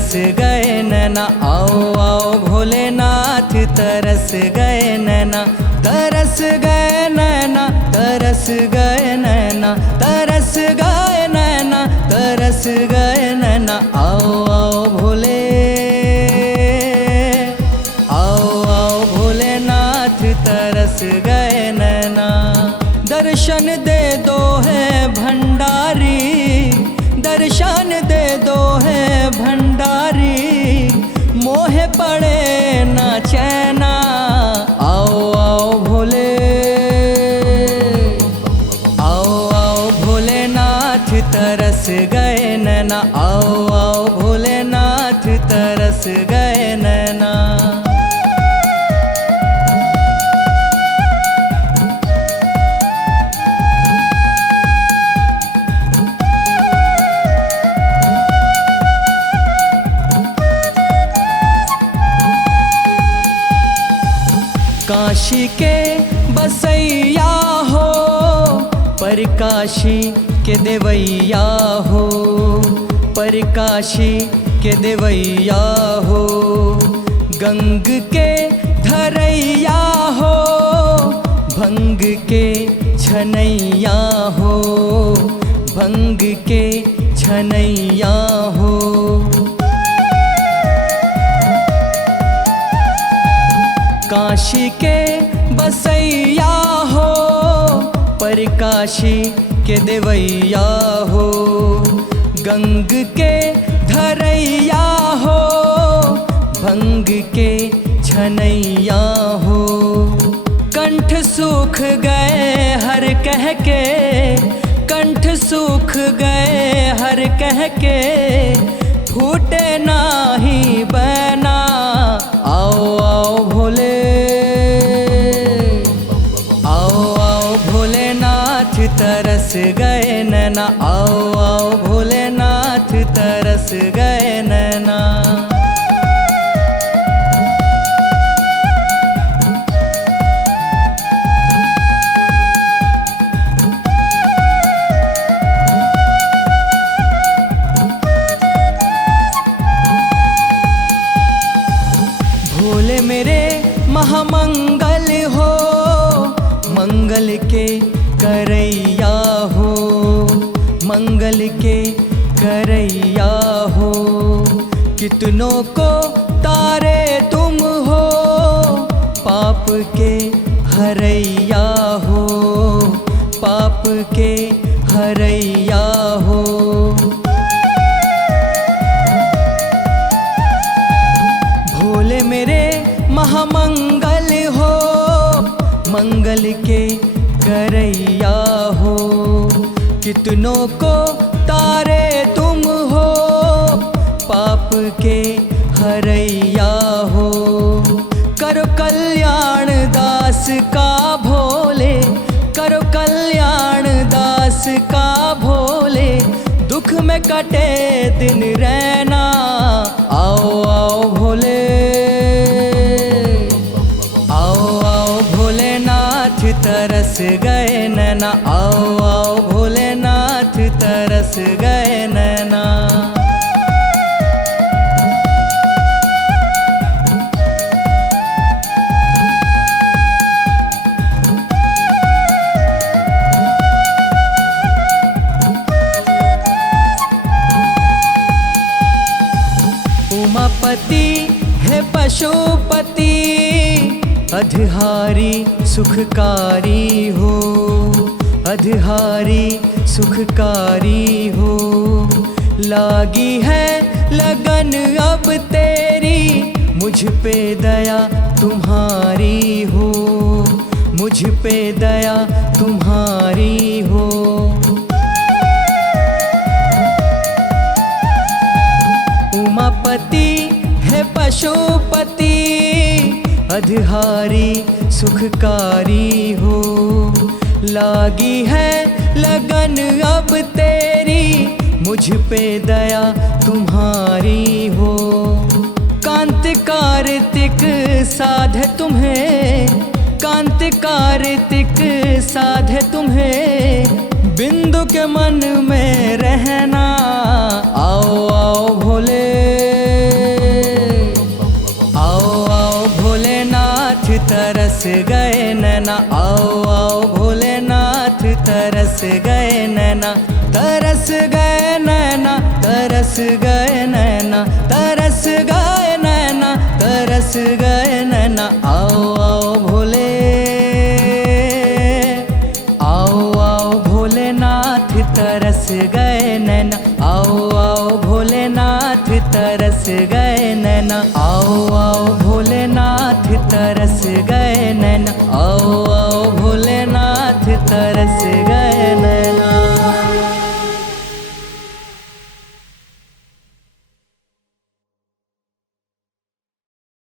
तरस गए नैना, आओ आओ भोलेनाथ तरस गए नैना, तरस गए नैना, तरस गए नैना, तरस गए नैना, तरस गए नैना, आओ आओ भोले, आओ आओ भोलेनाथ तरस गए नैना। दर्शन दे दो है भंडारी, दर्शन दे दो है भंडारी, मोहे पड़े ना चैना, आओ आओ भोले, आओ आओ भोलेनाथ तरस गए नैना, आओ आओ भोलेनाथ तरस गए नैना। काशी के बसैया हो, पर काशी के देवैया हो, पर काशी के देवैया हो, गंग के धरैया हो, भंग के छनैया हो, भंग के छनैया हो। काशी के बसैया हो, पर काशी के देवैया हो, गंग के धरैया हो, भंग के छनैया हो। कंठ सूख गए हर कह के, कंठ सूख गए हर कह के, फूटे नाही बना, आओ आओ भोले, आओ आओ भोलेनाथ तरस गए नैना, आओ आओ भोलेनाथ तरस गए नैना। भोले मेरे महामंगल हो, मंगल के करैया हो, मंगल के करैया हो, कितनों को तारे तुम हो, पाप के हरैया हो, पाप के हरैया हो। भोले मेरे महामंगल हो, मंगल के करैया हो, कितनों को तारे तुम हो, पाप के हरैया हो। करो कल्याण दास का भोले, करो कल्याण दास का भोले, दुख में कटे दिन रहना, आओ आओ भोले, आओ आओ भोलेनाथ तरस गए नैना, आओ आओ भोलेनाथ तरस गए नैना। उमापति है पशुपति, अधिहारी सुखकारी हो, अधिहारी सुखकारी हो। लागी है लगन अब तेरी, मुझ पे दया तुम्हारी हो, मुझ पे दया तुम्हारी हो। उमापति है पशुपति, अधिहारी सुखकारी हो। लागी है लगन अब तेरी, मुझ पे दया तुम्हारी हो। कांत कार्तिक साधे तुम्हें, कांत कार्तिक साधे तुम्हें, बिंदु के के मन में रहना। आओ आओ भोले, आओ आओ भोलेनाथ तरस गए नैना, आओ आओ भोलेनाथ तरस गए नैना। भोले मेरे महामंगल हो, मंगल के करैया हो, कितनों को तारे तुम हो, पाप के हरैया हो, पाप के हरैया हो। भोले मेरे महामंगल हो, मंगल के करैया हो, कितनों को तारे तुम हो, पाप के हरैया हो। कंठ सूख गए हर कह के, कंठ सूख गए हर कह के, फूटे नाही बना, आओ आओ भोले, आओ आओ भोलेनाथ तरस गए नैना, आओ आओ भोलेनाथ तरस गए नैना। भोले तरस गए नैना, तरस गए नैना, तरस गए नैना, तरस गए नैना, तरस गए नैना। आओ आओ भोले, आओ आओ भोलेनाथ, तरस गए नैना, आओ आओ भोलेनाथ, तरस गए नैना, आओ आओ भोलेनाथ, तरस गए नैना, आओ आओ भोलेनाथ, तरस गए।